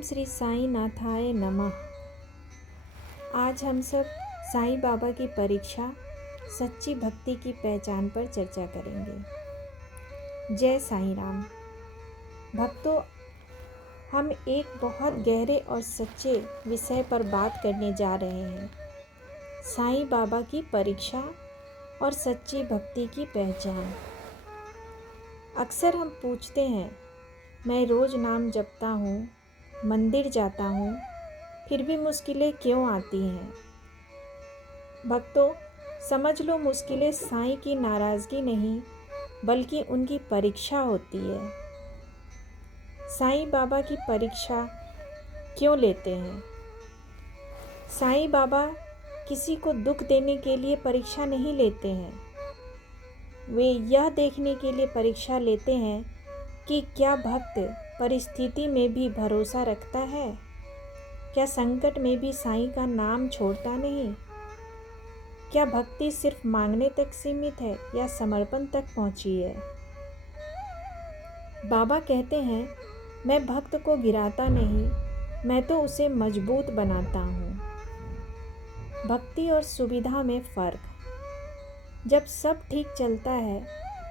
ओम श्री साईं नाथाय नमः। आज हम सब साईं बाबा की परीक्षा सच्ची भक्ति की पहचान पर चर्चा करेंगे। जय साईं राम। भक्तों, हम एक बहुत गहरे और सच्चे विषय पर बात करने जा रहे हैं। साईं बाबा की परीक्षा और सच्ची भक्ति की पहचान। अक्सर हम पूछते हैं, मैं रोज़ नाम जपता हूँ, मंदिर जाता हूँ, फिर भी मुश्किलें क्यों आती हैं? भक्तों, समझ लो, मुश्किलें साईं की नाराज़गी नहीं बल्कि उनकी परीक्षा होती है। साईं बाबा की परीक्षा क्यों लेते हैं? साईं बाबा किसी को दुख देने के लिए परीक्षा नहीं लेते हैं। वे यह देखने के लिए परीक्षा लेते हैं कि क्या भक्त परिस्थिति में भी भरोसा रखता है, क्या संकट में भी साईं का नाम छोड़ता नहीं, क्या भक्ति सिर्फ मांगने तक सीमित है या समर्पण तक पहुंची है। बाबा कहते हैं, मैं भक्त को गिराता नहीं, मैं तो उसे मजबूत बनाता हूँ। भक्ति और सुविधा में फ़र्क। जब सब ठीक चलता है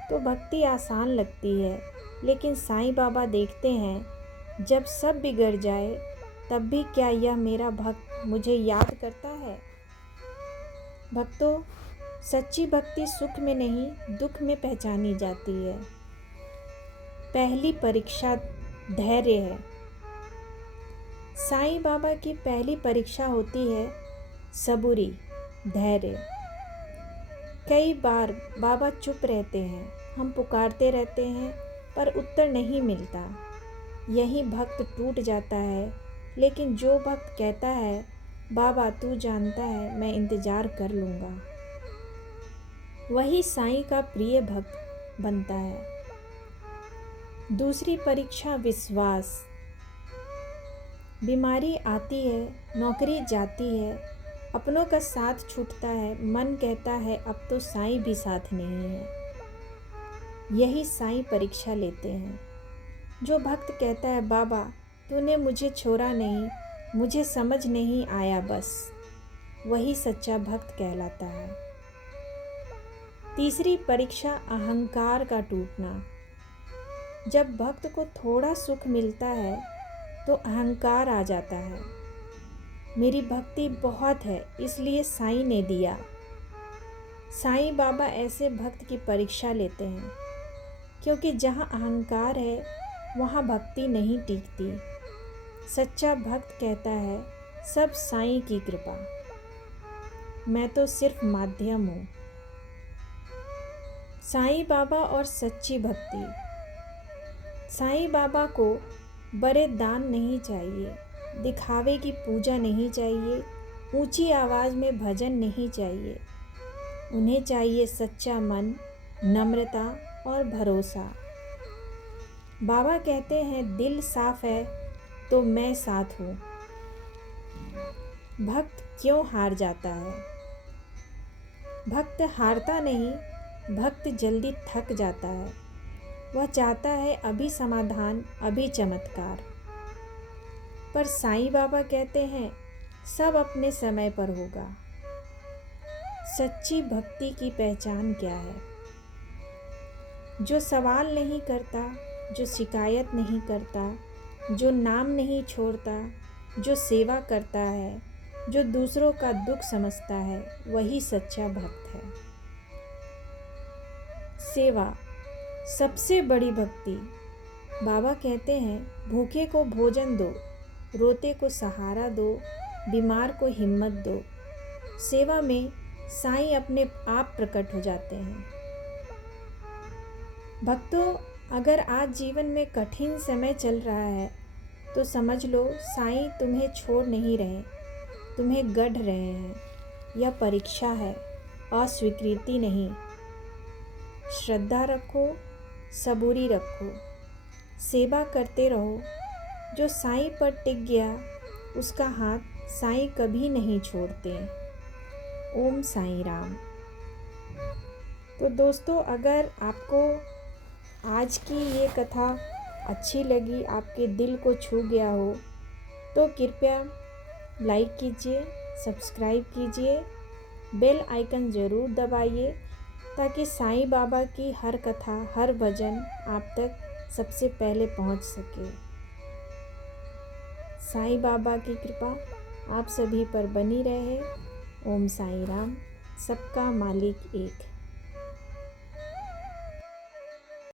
तो भक्ति आसान लगती है, लेकिन साईं बाबा देखते हैं जब सब बिगड़ जाए तब भी क्या यह मेरा भक्त मुझे याद करता है। भक्तों, सच्ची भक्ति सुख में नहीं दुख में पहचानी जाती है। पहली परीक्षा धैर्य है। साईं बाबा की पहली परीक्षा होती है सबूरी, धैर्य। कई बार बाबा चुप रहते हैं, हम पुकारते रहते हैं पर उत्तर नहीं मिलता। यही भक्त टूट जाता है। लेकिन जो भक्त कहता है, बाबा तू जानता है, मैं इंतज़ार कर लूँगा, वही साईं का प्रिय भक्त बनता है। दूसरी परीक्षा विश्वास। बीमारी आती है, नौकरी जाती है, अपनों का साथ छूटता है, मन कहता है अब तो साईं भी साथ नहीं है। यही साईं परीक्षा लेते हैं। जो भक्त कहता है, बाबा तूने मुझे छोड़ा नहीं, मुझे समझ नहीं आया बस, वही सच्चा भक्त कहलाता है। तीसरी परीक्षा अहंकार का टूटना। जब भक्त को थोड़ा सुख मिलता है तो अहंकार आ जाता है। मेरी भक्ति बहुत है इसलिए साईं ने दिया। साईं बाबा ऐसे भक्त की परीक्षा लेते हैं, क्योंकि जहाँ अहंकार है वहाँ भक्ति नहीं टिकती। सच्चा भक्त कहता है, सब साईं की कृपा, मैं तो सिर्फ माध्यम हूँ। साईं बाबा और सच्ची भक्ति। साईं बाबा को बड़े दान नहीं चाहिए, दिखावे की पूजा नहीं चाहिए, ऊंची आवाज़ में भजन नहीं चाहिए। उन्हें चाहिए सच्चा मन, नम्रता और भरोसा। बाबा कहते हैं, दिल साफ है तो मैं साथ हूँ। भक्त क्यों हार जाता है? भक्त हारता नहीं, भक्त जल्दी थक जाता है। वह चाहता है अभी समाधान, अभी चमत्कार। पर साईं बाबा कहते हैं, सब अपने समय पर होगा। सच्ची भक्ति की पहचान क्या है? जो सवाल नहीं करता, जो शिकायत नहीं करता, जो नाम नहीं छोड़ता, जो सेवा करता है, जो दूसरों का दुख समझता है, वही सच्चा भक्त है। सेवा सबसे बड़ी भक्ति। बाबा कहते हैं, भूखे को भोजन दो, रोते को सहारा दो, बीमार को हिम्मत दो। सेवा में साईं अपने आप प्रकट हो जाते हैं। भक्तों, अगर आज जीवन में कठिन समय चल रहा है तो समझ लो साईं तुम्हें छोड़ नहीं रहे, तुम्हें गढ़ रहे हैं। यह परीक्षा है, अस्वीकृति नहीं। श्रद्धा रखो, सबूरी रखो, सेवा करते रहो। जो साईं पर टिक गया उसका हाथ साईं कभी नहीं छोड़ते। ओम साईं राम। तो दोस्तों, अगर आपको आज की ये कथा अच्छी लगी, आपके दिल को छू गया हो, तो कृपया लाइक कीजिए, सब्सक्राइब कीजिए, बेल आइकन ज़रूर दबाइए ताकि साईं बाबा की हर कथा, हर भजन आप तक सबसे पहले पहुंच सके। साईं बाबा की कृपा आप सभी पर बनी रहे। ओम साईं राम। सबका मालिक एक।